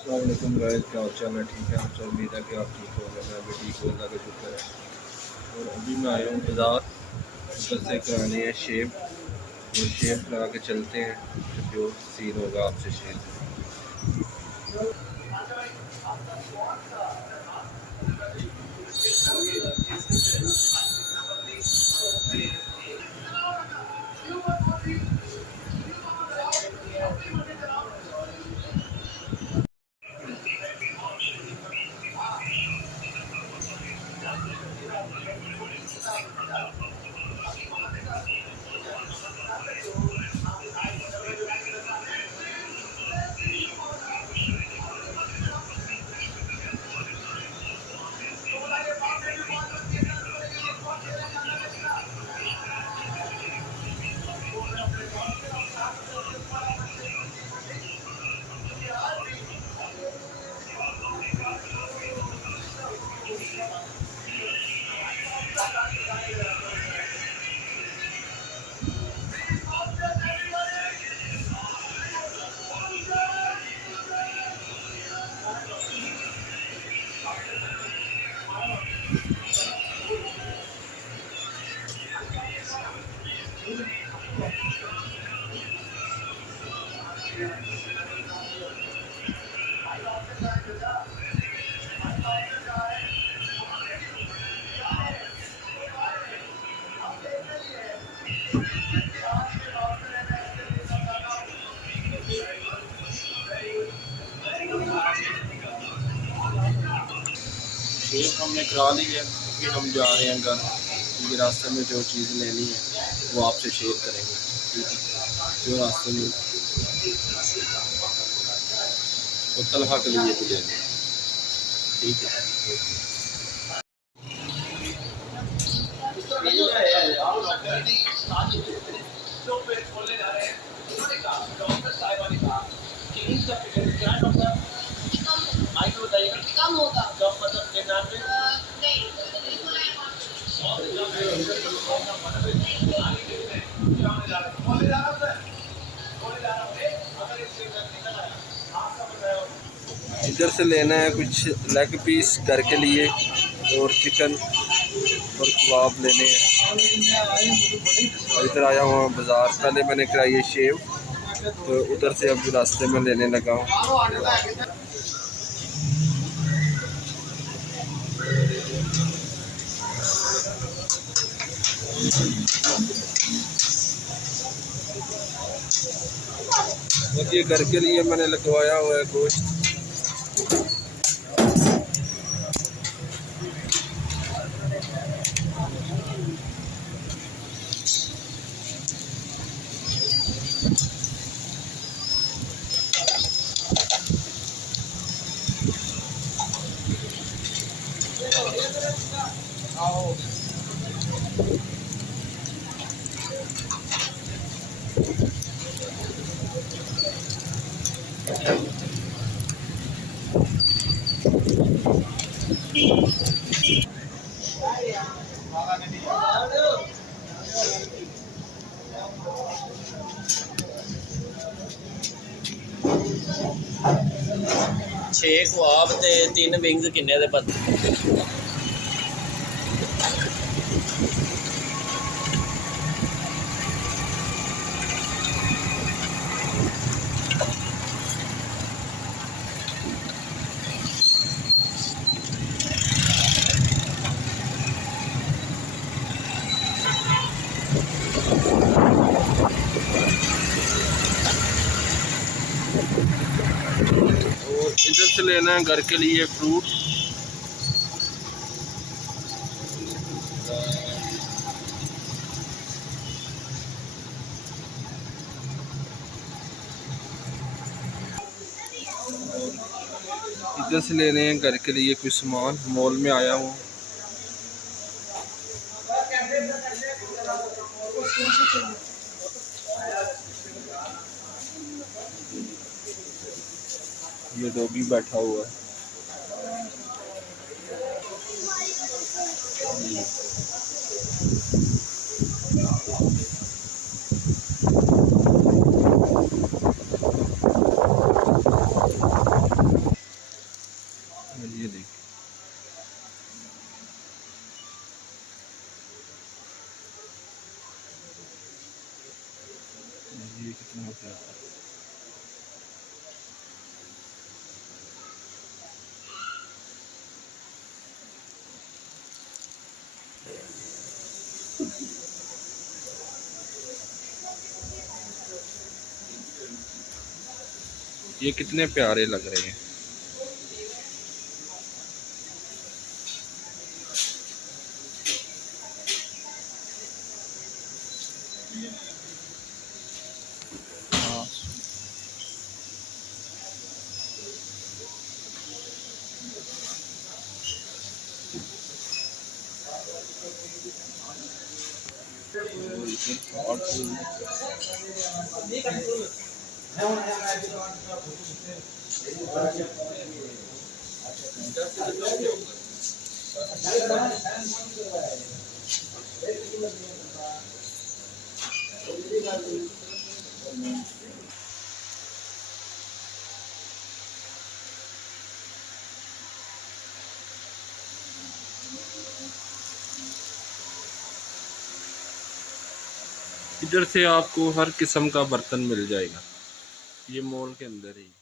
अस्सलामुअलैकुम गाइस, क्या हाल चाल है? ठीक है, आपसे उम्मीद है कि आप ठीक होंगे। मैं भी ठीक हूँ, अल्लाह का शुक्र है। और अभी मैं आया हूँ बाज़ार, उधर से कराने हैं शेव। और शेव करा के चलते हैं, फिर जो सीन होगा आपसे शेयर। शेव हमने करा ली है, फिर हम जा रहे हैं घर, क्योंकि रास्ते में जो चीज़ लेनी है वो आपसे शेयर करेंगे। ठीक है, जो रास्ते में वो तलहा के लिए भी लेनी है। ठीक है, कम होगा नहीं इधर से लेना है कुछ लेग पीस घर के लिए, और चिकन और कबाब लेने हैं। और इधर आया हुआ बाज़ार, पहले मैंने कराई है शेव, तो उधर से अब रास्ते में लेने लगा हूँ। और ये घर के लिए मैंने लगवाया हुआ है गोश्त। छे कबाब ते 3 विंग्स किन्ने दे बंदे? और इधर से लेना है घर के लिए फ्रूट। इधर से लेने हैं घर के लिए कुछ सामान, मॉल में आया हूँ। ये डॉगी बैठा हुआ है। ये कितने प्यारे लग रहे हैं। हाँ इधर से आपको हर किस्म का बर्तन मिल जाएगा, ये मॉल के अंदर ही।